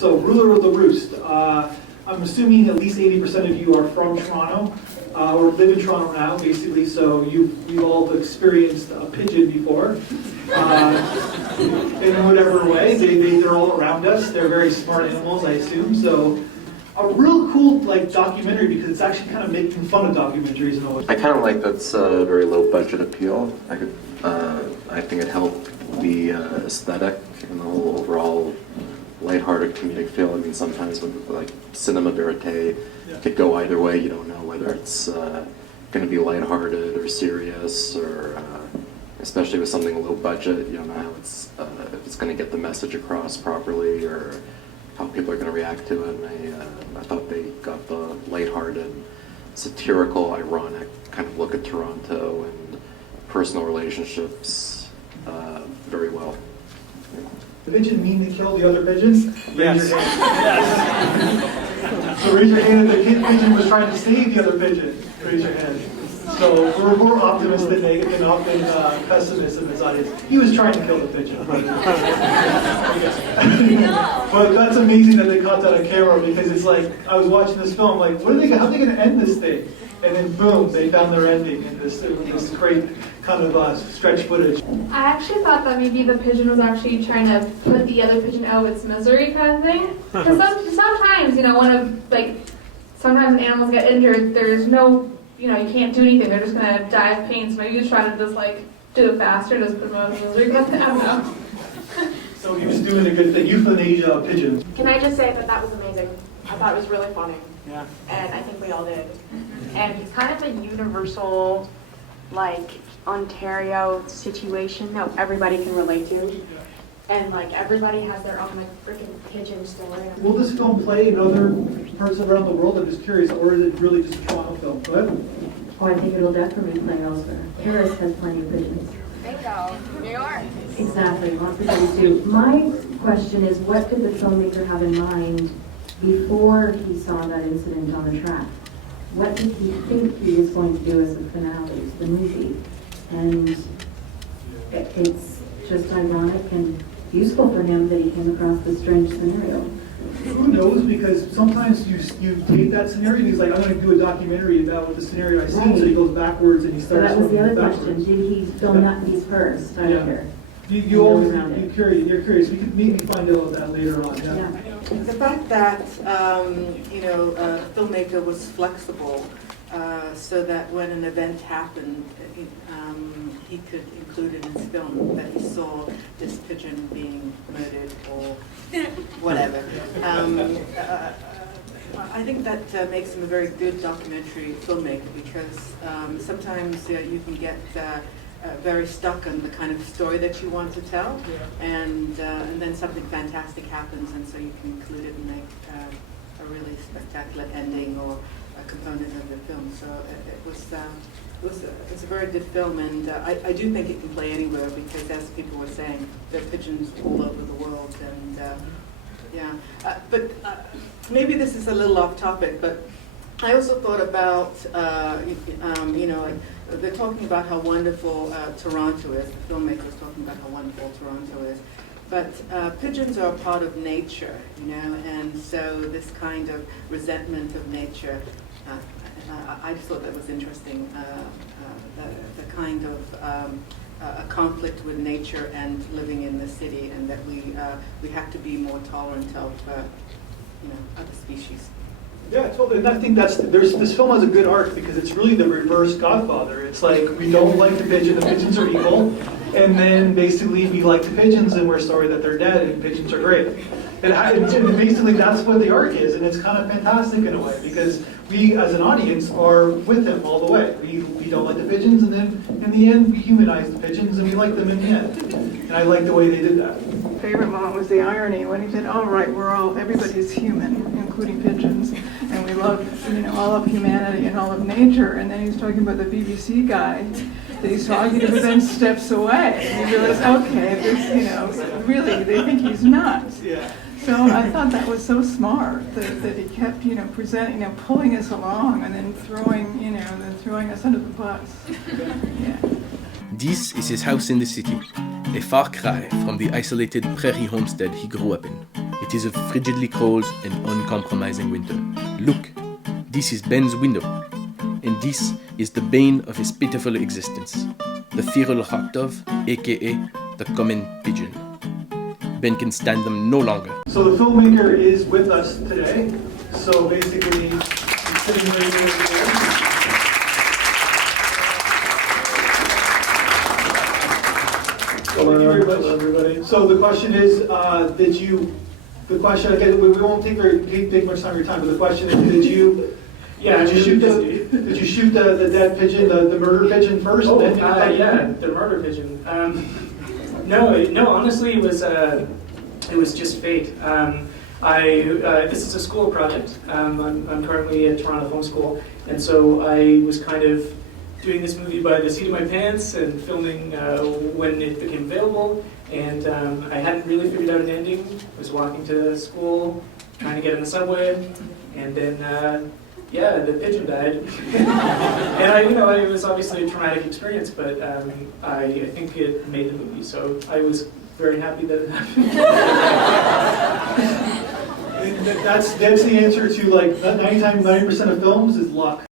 So, ruler of the roost. I'm assuming at least 80% of you are from Toronto, or live in Toronto now, basically. So you've all experienced a pigeon before, in whatever way. They're all around us. They're very smart animals, I assume. So a real cool documentary because it's actually kind of making fun of documentaries in a way. I kind of like that's a very low budget appeal. I think it helped the aesthetic and the whole overall lighthearted comedic feel. I mean, sometimes with cinema verite, it could go either way. You don't know whether it's going to be lighthearted or serious, or especially with something low budget, you don't know how if it's going to get the message across properly or how people are going to react to it. And I thought they got the lighthearted, satirical, ironic kind of look at Toronto and personal relationships very well. The pigeon mean to kill the other pigeons? Yes. Raise your hand. Yes. So raise your hand if the pigeon was trying to save the other pigeon. Raise your hand. So we're more optimistic than often pessimists in this audience. He was trying to kill the pigeon. But that's amazing that they caught that on camera, because it's like, I was watching this film, like, how are they going to end this thing? And then boom, they found their ending in this great kind of stretch footage. I actually thought that maybe the pigeon was actually trying to put the other pigeon out of its misery kind of thing. Because sometimes, sometimes animals get injured, there's no, you can't do anything, they're just going to die of pain. So maybe he was trying to just do it faster, just put them out of misery. I don't know. So he was doing a good thing, euthanasia of pigeons. Can I just say that was amazing? I thought it was really funny. Yeah. And I think we all did. And it's kind of a universal, Ontario situation that everybody can relate to. And everybody has their own freaking pigeon story. Will this film play in other parts around the world? I'm just curious, or is it really just a Toronto film? Go ahead. Oh, I think it'll definitely play elsewhere. Paris has plenty of pigeons. Bingo. New York. Exactly, lots of pigeons do. My question is, what did the filmmaker have in mind before he saw that incident on the track? What did he think he was going to do as the finale to the movie? And it's just ironic and useful for him that he came across this strange scenario. Who knows? Because sometimes you take that scenario and he's like, I'm going to do a documentary about the scenario I see. Right. So he goes backwards and he starts. So that was the other backwards. question. Did he film that piece first? I wonder. You're curious. We could maybe find out that later on. Yeah. The fact that a filmmaker was flexible, so that when an event happened, he could include in his film that he saw this pigeon being murdered or whatever. I think that makes him a very good documentary filmmaker, because sometimes you can get very stuck on the kind of story that you want to tell, and then something fantastic happens, and so you can include it and make a really spectacular ending or a component of the film. So it's a very good film, and I do think it can play anywhere, because as people were saying, there are pigeons all over the world, and but maybe this is a little off topic, but I also thought about, they're talking about how wonderful Toronto is. The filmmaker's talking about how wonderful Toronto is. But pigeons are a part of nature, and so this kind of resentment of nature, I just thought that was interesting, the kind of a conflict with nature and living in the city, and that we have to be more tolerant of, other species. Yeah, totally. And I think this film has a good arc, because it's really the reverse Godfather. It's like, we don't like the pigeons are evil, and then basically we like the pigeons and we're sorry that they're dead, and pigeons are great. And basically that's what the arc is, and it's kind of fantastic in a way, because we as an audience are with him all the way. We don't like the pigeons, and then in the end we humanize the pigeons and we like them in the end. And I like the way they did that. Favorite moment was the irony when he said, "All right, everybody's human, including pigeons, and we love, all of humanity and all of nature." And then he's talking about the BBC guy that he's talking to, who then steps away. And you realize, okay, this, really, they think he's nuts. Yeah. So I thought that was so smart that he kept, presenting, pulling us along, and then throwing us under the bus. Yeah. This is his house in the city, a far cry from the isolated prairie homestead he grew up in. It is a frigidly cold and uncompromising winter. Look, this is Ben's window, and this is the bane of his pitiful existence, the feral hawk dove, aka the common pigeon. Ben can stand them no longer. So the filmmaker is with us today. So basically, he's sitting right over there. Thank you very much, everybody. So the question is, again, we won't take much time of your time, but the question is, did you shoot the dead pigeon, the murder pigeon first? Oh, then yeah, the murder pigeon. No, honestly, it was just fate. This is a school project. I'm currently at Toronto Homeschool, and so I was kind of doing this movie by the seat of my pants and filming when it became available. And I hadn't really figured out an ending. I was walking to school, trying to get in the subway, and then the pigeon died. And it was obviously a traumatic experience, but I think it made the movie, so I was very happy that it happened. That's the answer to like 90% of films is luck.